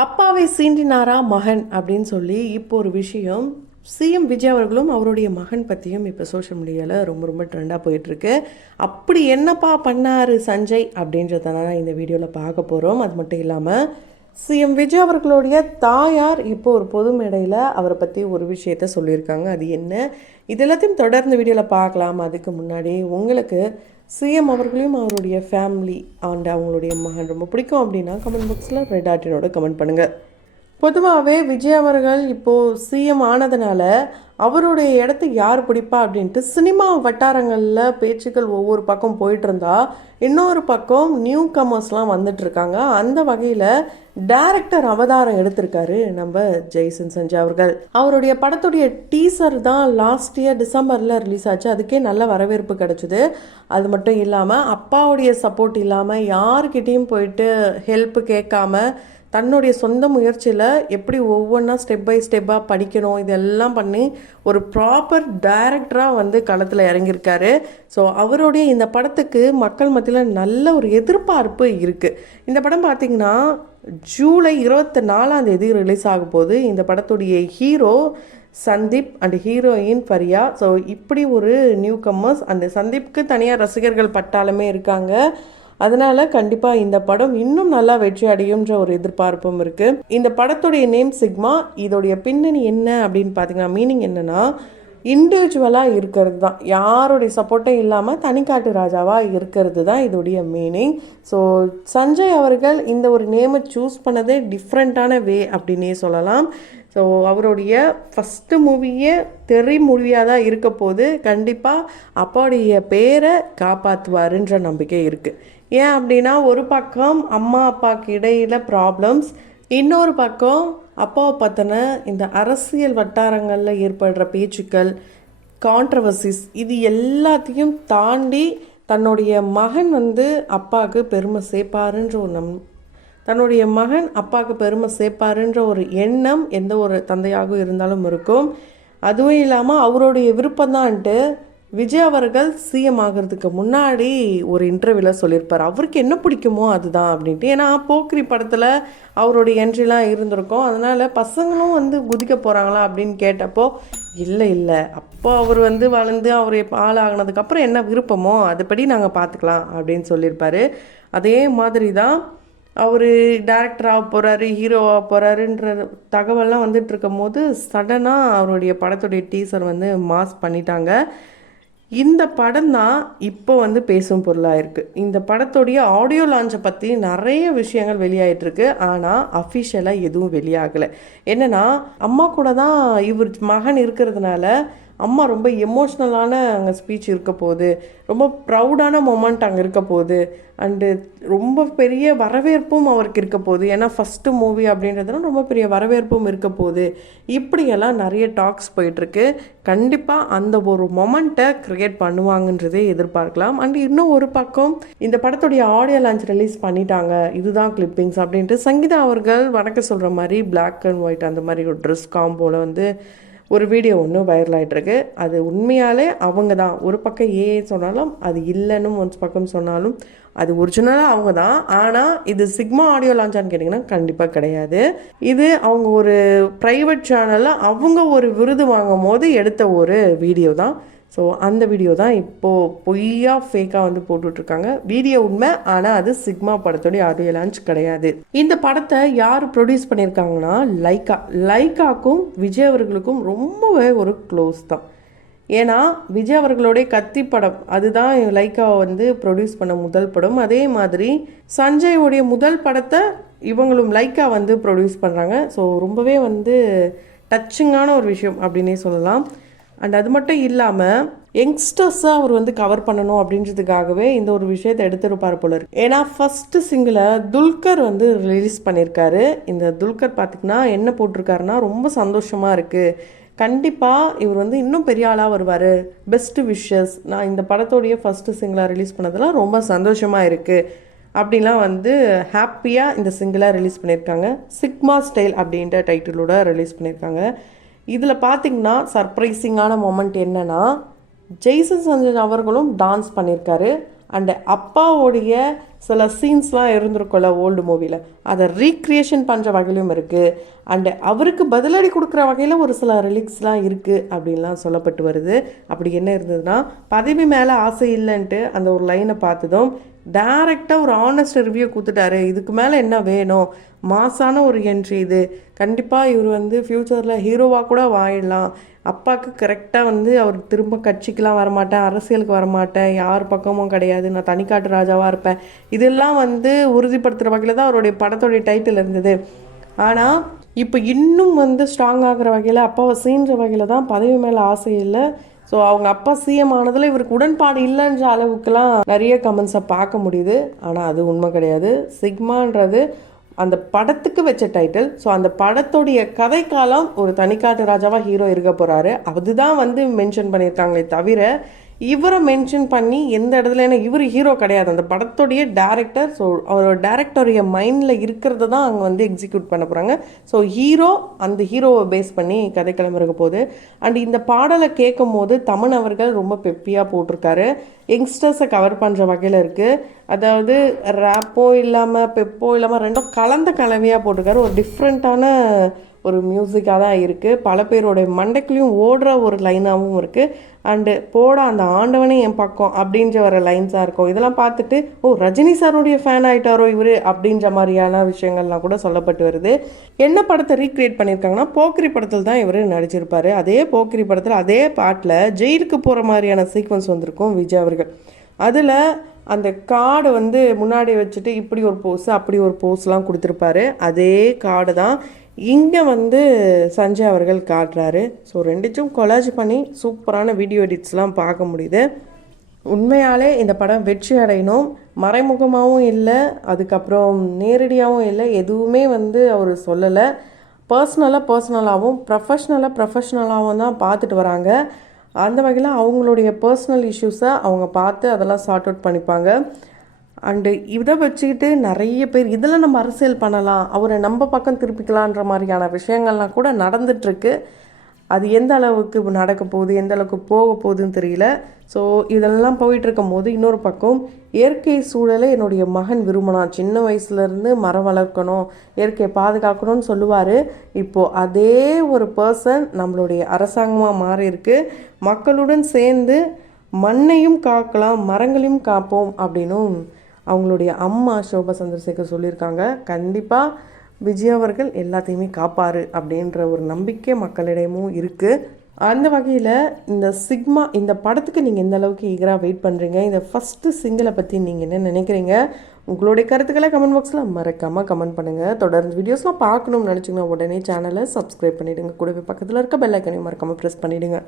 அப்பாவை சீண்டினாரா மகன் அப்படின்னு சொல்லி இப்போ ஒரு விஷயம் சிஎம் விஜய் அவர்களும் அவருடைய மகன் பற்றியும் இப்போ சோஷியல் மீடியாவில் ரொம்ப ரொம்ப ட்ரெண்டாக போயிட்டுருக்கு. அப்படி என்னப்பா பண்ணார் சஞ்சய் அப்படின்றத தான் இந்த வீடியோவில் பார்க்க போகிறோம். அது மட்டும் இல்லாமல் சிஎம் விஜய் அவர்களுடைய தாயார் இப்போ ஒரு பொது மேடையில் அவரை பற்றி ஒரு விஷயத்த சொல்லியிருக்காங்க. அது என்ன, இது எல்லாத்தையும் தொடர்ந்து வீடியோவில் பார்க்கலாம். அதுக்கு முன்னாடி உங்களுக்கு சிஎம் அவர்களையும் அவருடைய ஃபேமிலி அண்ட் அவங்களுடைய மகன் ரொம்ப பிடிக்கும் அப்படின்னா கமெண்ட் பாக்ஸில் ரெட் ஆர்ட்டினோட கமெண்ட் பண்ணுங்கள். பொதுவாகவே விஜய் அவர்கள் இப்போது சிஎம் ஆனதுனால அவருடைய இடத்த யார் பிடிப்பா அப்படின்ட்டு சினிமா வட்டாரங்களில் பேச்சுக்கள் ஒவ்வொரு பக்கம் போயிட்டு இருந்தா, இன்னொரு பக்கம் நியூ கமர்ஸ்லாம் வந்துட்டுருக்காங்க. அந்த வகையில் டைரக்டர் அவதாரம் எடுத்திருக்காரு நம்ம ஜெய்சன் சஞ்சய் அவர்கள். அவருடைய படத்துடைய டீசர் தான் லாஸ்ட் இயர் டிசம்பரில் ரிலீஸ் ஆச்சு. அதுக்கே நல்ல வரவேற்பு கிடச்சிது. அது மட்டும் இல்லாமல் அப்பாவுடைய சப்போர்ட் இல்லாமல் யாருக்கிட்டேயும் போயிட்டு ஹெல்ப் கேட்காம தன்னுடைய சொந்த முயற்சியில் எப்படி ஒவ்வொன்றா ஸ்டெப் பை ஸ்டெப்பாக படிக்கணும் இதெல்லாம் பண்ணி ஒரு ப்ராப்பர் டைரக்டராக வந்து களத்தில் இறங்கியிருக்காரு. ஸோ அவருடைய இந்த படத்துக்கு மக்கள் மத்தியில் நல்ல ஒரு எதிர்பார்ப்பு இருக்குது. இந்த படம் பார்த்திங்கன்னா ஜூலை 24 ரிலீஸ் ஆக போகுது. இந்த படத்துடைய hero Sandeep and heroine ஃபரியா. So இப்படி ஒரு நியூ கம்மர்ஸ் அண்ட் சந்தீப்க்கு தனியாக ரசிகர்கள் பட்டாலுமே இருக்காங்க. அதனால் கண்டிப்பாக இந்த படம் இன்னும் நல்லா வெற்றி அடையும்ன்ற ஒரு எதிர்பார்ப்பும் இருக்குது. இந்த படத்துடைய நேம் சிக்மா. இதோடைய பின்னணி என்ன அப்படின்னு பார்த்தீங்கன்னா, மீனிங் என்னென்னா இண்டிவிஜுவலாக இருக்கிறது தான், யாருடைய சப்போர்ட்டும் இல்லாமல் தனிக்காட்டு ராஜாவாக இருக்கிறது தான் இதோடைய மீனிங். ஸோ சஞ்சய் அவர்கள் இந்த ஒரு நேமை சூஸ் பண்ணதே டிஃப்ரெண்ட்டான வே அப்படின்னே சொல்லலாம். ஸோ அவருடைய ஃபஸ்ட்டு மூவியே தெரி மூவியாக தான் இருக்க போது. கண்டிப்பாக அப்பாவுடைய பேரை காப்பாற்றுவாருன்ற நம்பிக்கை இருக்குது. ஏன் அப்படின்னா, ஒரு பக்கம் அம்மா அப்பாவுக்கு இடையில் ப்ராப்ளம்ஸ், இன்னொரு பக்கம் அப்பாவை பற்றின இந்த அரசியல் வட்டாரங்களில் ஏற்படுற பேச்சுக்கள், கான்ட்ரவர்சிஸ், இது எல்லாத்தையும் தாண்டி தன்னுடைய மகன் வந்து அப்பாவுக்கு பெருமை சேர்ப்பாருன்ற ஒரு தன்னுடைய மகன் அப்பாவுக்கு பெருமை சேர்ப்பாருன்ற ஒரு எண்ணம் எந்த ஒரு தந்தையாகவும் இருந்தாலும் இருக்கும். அதுவும் இல்லாமல் அவருடைய விருப்பம்தான்ட்டு விஜய் அவர்கள் சிஎம் ஆகிறதுக்கு முன்னாடி ஒரு இன்டர்வியூவில் சொல்லியிருப்பார் அவருக்கு என்ன பிடிக்குமோ அதுதான் அப்படின்ட்டு. ஏன்னா போக்ரி படத்தில் அவருடைய என்ட்ரிலாம் இருந்திருக்கும். அதனால் பசங்களும் வந்து குதிக்க போகிறாங்களா அப்படின்னு கேட்டப்போ இல்லை அப்போ அவர் வந்து வளர்ந்து அவர் ஆளாகினதுக்கப்புறம் என்ன விருப்பமோ அதுபடி நாங்கள் பார்த்துக்கலாம் அப்படின்னு சொல்லியிருப்பார். அதே மாதிரி தான் அவர் டேரக்டராக போகிறாரு, ஹீரோவாக போகிறாருன்ற தகவல்லாம் வந்துட்டு இருக்கும் போது சடனாக அவருடைய படத்துடைய டீசர் வந்து மாஸ் பண்ணிட்டாங்க. இந்த படம் தான் இப்போ வந்து பேசும் பொருளாக இருக்குது. இந்த படத்துடைய ஆடியோ லான்ச்சை பற்றி நிறைய விஷயங்கள் வெளியாகிட்டுருக்கு. ஆனால் அஃபிஷியலாக எதுவும் வெளியாகலை. என்னென்னா, அம்மா கூட தான் இவர் மகன் இருக்கிறதுனால அம்மா ரொம்ப எமோஷ்னலான அங்கே ஸ்பீச் இருக்க போகுது, ரொம்ப ப்ரௌடான மொமெண்ட் அங்கே இருக்க போகுது, அண்டு ரொம்ப பெரிய வரவேற்பும் அவருக்கு இருக்க போகுது. ஏன்னா ஃபஸ்ட்டு மூவி அப்படின்றதுலாம் ரொம்ப பெரிய வரவேற்பும் இருக்க போகுது. இப்படியெல்லாம் நிறைய டாக்ஸ் போயிட்டுருக்கு. கண்டிப்பாக அந்த ஒரு மொமெண்ட்டை க்ரியேட் பண்ணுவாங்கன்றதே எதிர்பார்க்கலாம். அண்ட் இன்னும் ஒரு பக்கம் இந்த படத்துடைய ஆடியோ லான்ச் ரிலீஸ் பண்ணிட்டாங்க, இதுதான் கிளிப்பிங்ஸ் அப்படின்ட்டு சங்கீதா அவர்கள் வணக்கம் சொல்கிற மாதிரி பிளாக் அண்ட் ஒயிட் அந்த மாதிரி ஒரு ட்ரெஸ் காம்போவில் வந்து ஒரு வீடியோ ஒன்று வைரல் ஆகிட்டுருக்கு. அது உண்மையாலே அவங்க தான். ஒரு பக்கம் சொன்னாலும் அது இல்லைன்னு ஒரு பக்கம் சொன்னாலும் அது ஒரிஜினலாக அவங்க தான். ஆனால் இது சிக்மா ஆடியோ லான்ச்சான்னு கேட்டிங்கன்னா கண்டிப்பாக கிடையாது. இது அவங்க ஒரு ப்ரைவேட் சேனலில் அவங்க ஒரு விருது வாங்கும் போது எடுத்த ஒரு வீடியோ தான். ஸோ அந்த வீடியோ தான் இப்போது பொய்யா ஃபேக்காக வந்து போட்டுட்ருக்காங்க. வீடியோ உண்மை, ஆனால் அது சிக்மா படத்தோடைய ஆடியோ லான்ச் கிடையாது. இந்த படத்தை யார் ப்ரொடியூஸ் பண்ணியிருக்காங்கன்னா லைக்காக்கும் விஜய் அவர்களுக்கும் ரொம்பவே ஒரு க்ளோஸ் தான். ஏன்னா விஜய் அவர்களுடைய கத்தி படம் அதுதான் லைக்காவை வந்து ப்ரொடியூஸ் பண்ண முதல் படம். அதே மாதிரி சஞ்சயோடைய முதல் படத்தை இவங்களும் லைக்கா வந்து ப்ரொடியூஸ் பண்ணுறாங்க. ஸோ ரொம்பவே வந்து டச்சிங்கான ஒரு விஷயம் அப்படின்னே சொல்லலாம். அண்ட் அது மட்டும் இல்லாமல் யங்ஸ்டர்ஸை அவர் வந்து கவர் பண்ணணும் அப்படின்றதுக்காகவே இந்த ஒரு விஷயத்தை எடுத்துருப்பார் போல இருக்கு. ஏன்னா ஃபஸ்ட்டு சிங்கிளை துல்கர் வந்து ரிலீஸ் பண்ணியிருக்காரு. இந்த துல்கர் பார்த்திங்கன்னா என்ன போட்டிருக்காருன்னா, ரொம்ப சந்தோஷமாக இருக்குது, கண்டிப்பாக இவர் வந்து இன்னும் பெரிய ஆளாக வருவார், பெஸ்ட்டு விஷஸ், நான் இந்த படத்தோடைய ஃபஸ்ட்டு சிங்கிளாக ரிலீஸ் பண்ணதெல்லாம் ரொம்ப சந்தோஷமாக இருக்குது அப்படின்லாம் வந்து ஹாப்பியாக இந்த சிங்கிளாக ரிலீஸ் பண்ணியிருக்காங்க. சிக்மா ஸ்டைல் அப்படின்ற டைட்டிலோட ரிலீஸ் பண்ணியிருக்காங்க. இதில் பார்த்திங்கன்னா சர்ப்ரைசிங்கான மொமெண்ட் என்னென்னா, ஜெய்சன் சஞ்சய் அவர்களும் டான்ஸ் பண்ணியிருக்காரு. அண்டு அப்பாவுடைய சில சீன்ஸ்லாம் இருந்திருக்கும்ல ஓல்டு மூவியில், அதை ரீக்ரியேஷன் பண்ணுற வகையிலும் இருக்குது. அண்டு அவருக்கு பதிலடி கொடுக்குற வகையில் ஒரு சில ரிலிக்ஸ்லாம் இருக்குது அப்படின்லாம் சொல்லப்பட்டு வருது. அப்படி என்ன இருந்ததுன்னா, பதவி மேலே ஆசை இல்லைன்ட்டு அந்த ஒரு லைனை பார்த்ததும் டைரெக்டாக ஒரு ஆனஸ்ட் ரிவ்யூ கொடுத்துட்டாரு. இதுக்கு மேலே என்ன வேணும், மாசான ஒரு என்ட்ரி இது, கண்டிப்பாக இவர் வந்து ஃப்யூச்சரில் ஹீரோவாக கூட வாயிடலாம், அப்பாவுக்கு கரெக்டாக வந்து அவர் திரும்ப கட்சிக்கெலாம் வரமாட்டேன், அரசியலுக்கு வரமாட்டேன், யார் பக்கமும் கிடையாது, நான் தனிக்காட்டு ராஜாவாக இருப்பேன், இதெல்லாம் வந்து உறுதிப்படுத்துகிற வகையில் தான் அவருடைய படத்தோடைய டைட்டில் இருந்தது. ஆனால் இப்போ இன்னும் வந்து ஸ்ட்ராங் ஆகிற வகையில், அப்பாவை சீன்ற வகையில் தான் பதவி மேலே ஆசை இல்லை. ஸோ அவங்க அப்பா சிஎம் ஆனதில் இவருக்கு உடன்பாடு இல்லைன்ற அளவுக்குலாம் நிறைய கமெண்ட்ஸை பார்க்க முடியுது. ஆனால் அது உண்மை கிடையாது. சிக்மான்றது அந்த படத்துக்கு வச்ச டைட்டில். ஸோ அந்த படத்துடைய கதைக்காலம் ஒரு தனிக்காட்டு ராஜாவாக ஹீரோ இருக்க போகிறாரு, அதுதான் வந்து மென்ஷன் பண்ணியிருக்காங்களே தவிர இவரை மென்ஷன் பண்ணி எந்த இடத்துல, ஏன்னா இவர் ஹீரோ கிடையாது, அந்த படத்துடைய டேரக்டர். ஸோ அவரோட டேரக்டருடைய மைண்டில் இருக்கிறத தான் அங்கே வந்து எக்ஸிக்யூட் பண்ண போகிறாங்க. ஸோ ஹீரோ அந்த ஹீரோவை பேஸ் பண்ணி கதைக்கிழமை இருக்க போகுது. அண்ட் இந்த பாடலை கேட்கும் போது தமன் அவர்கள் ரொம்ப பெப்பியாக போட்டிருக்காரு. யங்ஸ்டர்ஸை கவர் பண்ணுற வகையில் இருக்குது. அதாவது ரேப்போ இல்லாமல் பெப்போ இல்லாமல் ரெண்டும் கலந்த கலவையாக போட்டிருக்காரு. ஒரு டிஃப்ரெண்ட்டான ஒரு மியூசிக்காக தான் இருக்குது. பல பேரோடைய மண்டைக்குள்ளேயும் ஓடுற ஒரு லைனாகவும் இருக்குது. அண்டு போட அந்த ஆண்டவனே என் பக்கம் அப்படின்ற வர லைன்ஸாக இருக்கும். இதெல்லாம் பார்த்துட்டு ஓ ரஜினி சாருடைய ஃபேன் ஆகிட்டாரோ இவர் அப்படின்ற மாதிரியான விஷயங்கள்லாம் கூட சொல்லப்பட்டு வருது. என்ன படத்தை ரீக்ரியேட் பண்ணியிருக்காங்கன்னா, போக்கிரி படத்தில் தான் இவர் நடிச்சிருப்பார். அதே போக்கிரி படத்தில் அதே பாட்டில் ஜெயிலுக்கு போகிற மாதிரியான சீக்வன்ஸ் வந்திருக்கும் விஜய் அவர்கள். அதில் அந்த கார்டு வந்து முன்னாடி வச்சுட்டு இப்படி ஒரு போஸ் அப்படி ஒரு போஸ்லாம் கொடுத்துருப்பாரு. அதே கார்டு தான் இங்கே வந்து சஞ்சய் அவர்கள் காட்டுறாரு. ஸோ ரெண்டுச்சும் கொலாஜ் பண்ணி சூப்பரான வீடியோ எடிட்ஸ்லாம் பார்க்க முடியுது. உண்மையாலே இந்த படம் வெற்றி அடையணும். மறைமுகமாகவும் இல்லை, அதுக்கப்புறம் நேரடியாகவும் இல்லை, எதுவுமே வந்து அவர் சொல்லலை. பர்சனலாகவும் ப்ரொஃபஷ்னலாகவும் தான் பார்த்துட்டு வராங்க. அந்த வகையில் அவங்களுடைய பர்சனல் இஷ்யூஸை அவங்க பார்த்து அதெல்லாம் சார்ட் அவுட் பண்ணிப்பாங்க. அண்டு இதை வச்சுக்கிட்டு நிறைய பேர் இதில் நம்ம அரசியல் பண்ணலாம், அவரை நம்ம பக்கம் திருப்பிக்கலான்ற மாதிரியான விஷயங்கள்லாம் கூட நடந்துகிட்ருக்கு. அது எந்த அளவுக்கு நடக்க போகுது, எந்த அளவுக்கு போக போகுதுன்னு தெரியல. ஸோ இதெல்லாம் போயிட்டுருக்கும் போது இன்னொரு பக்கம் இயற்கை சூழலை என்னுடைய மகன் விரும்பினான், சின்ன வயசுலேருந்து மரம் வளர்க்கணும், இயற்கையை பாதுகாக்கணும்னு சொல்லுவார். இப்போது அதே ஒரு பர்சன் நம்மளுடைய அரசாங்கமாக மாறி இருக்கு. மக்களுடன் சேர்ந்து மண்ணையும் காக்கலாம், மரங்களையும் காப்போம் அப்படின்னும் அவங்களுடைய அம்மா ஷோபா சந்திரசேகர் சொல்லியிருக்காங்க. கண்டிப்பாக விஜய் அவர்கள் எல்லாத்தையுமே காப்பார் அப்படின்ற ஒரு நம்பிக்கை மக்களிடமும் இருக்குது. அந்த வகையில் இந்த சிக்மா இந்த படத்துக்கு நீங்கள் எந்த அளவுக்கு ஈகராக வெயிட் பண்ணுறீங்க, இந்த ஃபஸ்ட்டு சிங்கிளை பற்றி நீங்கள் என்ன நினைக்கிறீங்க, உங்களுடைய கருத்துக்களை கமெண்ட் பாக்ஸில் மறக்காமல் கமெண்ட் பண்ணுங்கள். தொடர்ந்து வீடியோஸ்லாம் பார்க்கணும்னு நினச்சிங்கன்னா உடனே சேனலை சப்ஸ்கிரைப் பண்ணிவிடுங்க. கூடவே பக்கத்தில் இருக்க பெல் ஐக்கனையும் மறக்காமல் ப்ரெஸ் பண்ணிவிடுங்க.